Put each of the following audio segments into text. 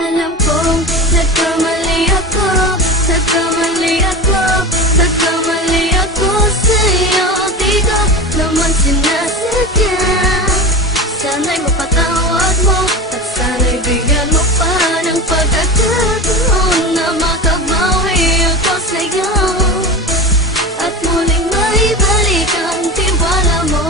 Alam kong nagkamali ako, nagkamali ako, nagkamali ako sa'yo. Di ko naman sinasadya. Sana'y mapatawad mo at sana'y bigyan mo pa ng pagkakataon na makabawi ako sa'yo at muling maibalik ang tiwala mo.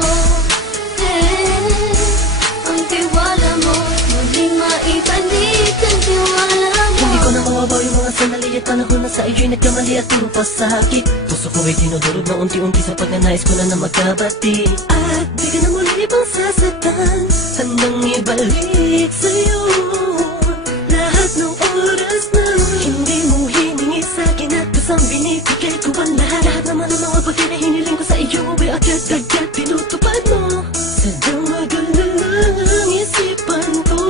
Ang tiwala mo, muling maibalik ang tiwala mo. Hindi ko na mawabaw yung mga sandali at panahon na sa iyo'y nagkamali at puro pasakit. Puso ko ay dinudurog na unti-unti sa pagnanais ko na magkabati. At di ka na muli pang sasaktan, handang ibalik sa'yo lahat ng oras na hindi mo hiningi sa'kin at kusang binibigay ko ang lahat. Lahat naman ng mga bagay na hiniling ko sa iyo ay agad-agad tinutupad mo. Sadyang magulo ang isipan ko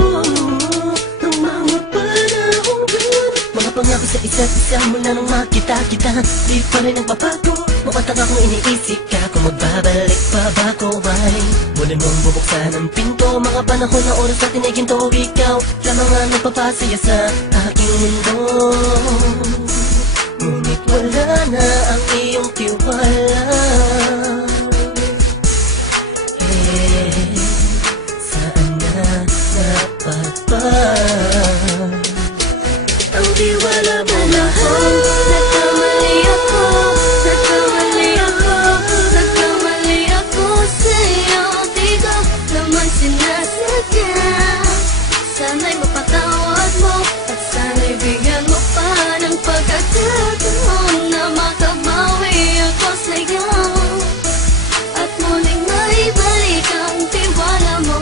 ng mga panahong yun. Mga pangako sa isa't isa mula nung makita kita, di pa rin nagbabago. Mukatang akong iniisip ka kung magbabalik pa ba ko ay muli mong bubuksan ang pinto. Mga panahon na oras natin ay ginto, ikaw lamang ang nagpapasaya sa aking mundo. Ngunit wala na ang iyong tiwala. Saan na napagpa ang tiwala mo mahal? Nagkamali ako, nagkamali ako, nagkamali ako sa'yo. Di ko naman sinasadya. Sana'y mapatawad mo at sana'y bigyan mo pa ng pagkakataon na makabawi ako sa'yo at muling maibalik ang tiwala mo.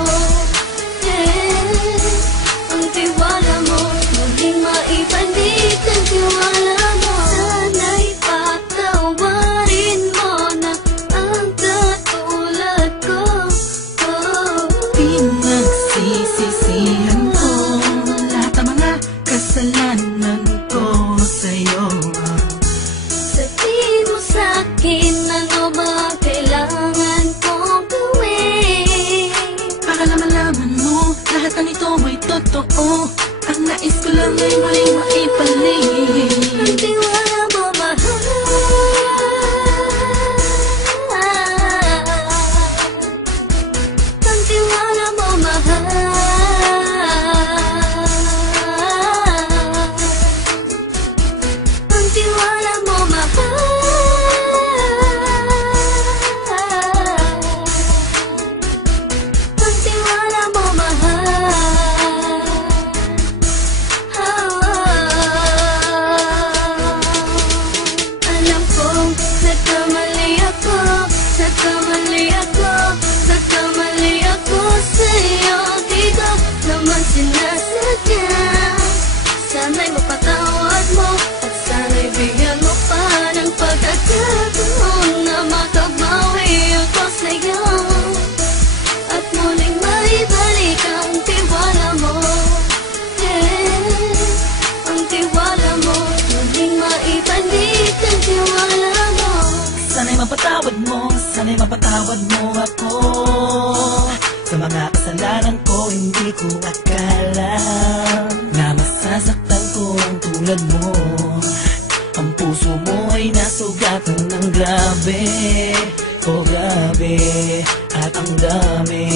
Ang tiwala mo, muling maibalik ang tiwala mo. Sana'y patawarin mo na ang katulad ko. Pinagsisisihan ko lahat ng mga kasalanan ko sa'yo. Sabihin mo sa'kin ano ba kailangan kong gawin Para malaman mo lahat ng ito ay totoo. Ang nais ko lang ay muling maibalik ang tiwala mo, mahal. Ang tiwala mo, mahal. Ang tiwala mo, mahal. Ang tiwala mo, mahal. Alam kong nagkamali ako, nagkamali ako, nagkamali ako sa'yo. Di ko naman sinasadya. Sana'y mapatawad mo at sana'y bigyan mo pa ng pagkakataon na makabawi ako sa'yo at muling maibalik ang tiwala mo. Ang tiwala mo, muling maibalik ang tiwala mo. Sana'y mapatawad mo, sana'y mapatawad mo ako sa mga kasalanan ko. Hindi ko akala na masasaktan ko ang tulad mo. Ang puso mo ay nasugatan ng grabe, oh grabe. At ang dami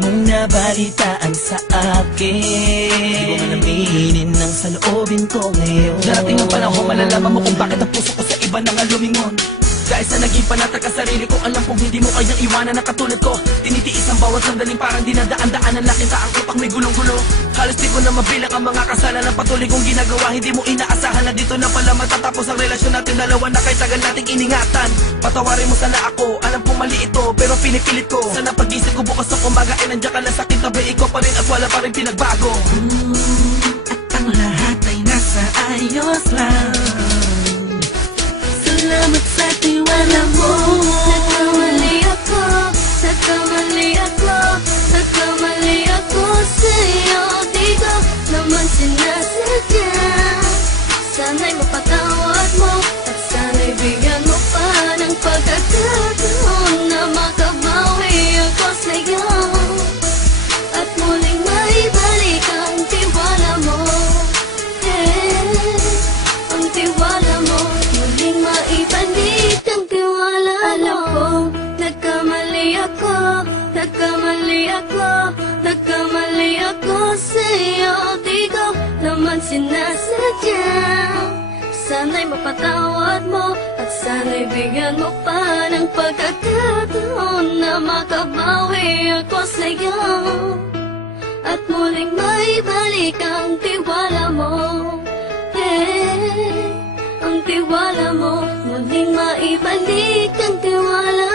mong nabalitaan sa akin. Di ko man aminin ang saloobin ko ngayon. Darating ang panahon, malalaman mo kung bakit ang puso ko sa iba nang alumingon. Dahil sa naging panatag ka sarili ko, alam kong hindi mo kayang iwanan na katulad ko. Tinitiis ang bawat sandaling parang dinadaan-daan ang lakita ang utak may gulong-gulo. Halos di ko na mabilang ang mga kasalanan patuloy kong ginagawa. Hindi mo inaasahan na dito na pala matatapos ang relasyon natin dalawa na kahit tagal nating iningatan. Patawarin mo sana ako, alam kong mali ito pero pinipilit ko. Sana pag-isip ko bukas ng umaga ay nandiyan ka lang sa akin, tabi ikaw pa rin at wala pa rin pinagbago. At ang lahat ay nasa ayos lang. Salamat sa tiwala mo. Nagkamali ako, nagkamali ako, nagkamali ako sa'yo. Di ko naman sinasadya. Sana'y mapatawad mo at sana'y bigyan mo pa ng pagkakataon na makabawi ako sa'yo at muling maibalik ang tiwala ako, nagkamali ako sa'yo. Di ko naman sinasadya. Sana'y mapatawad mo at sana'y bigyan mo pa ng pagkakataon na makabawi ako sa'yo at muling maibalik ang tiwala mo. Ang tiwala mo, muling maibalik ang tiwala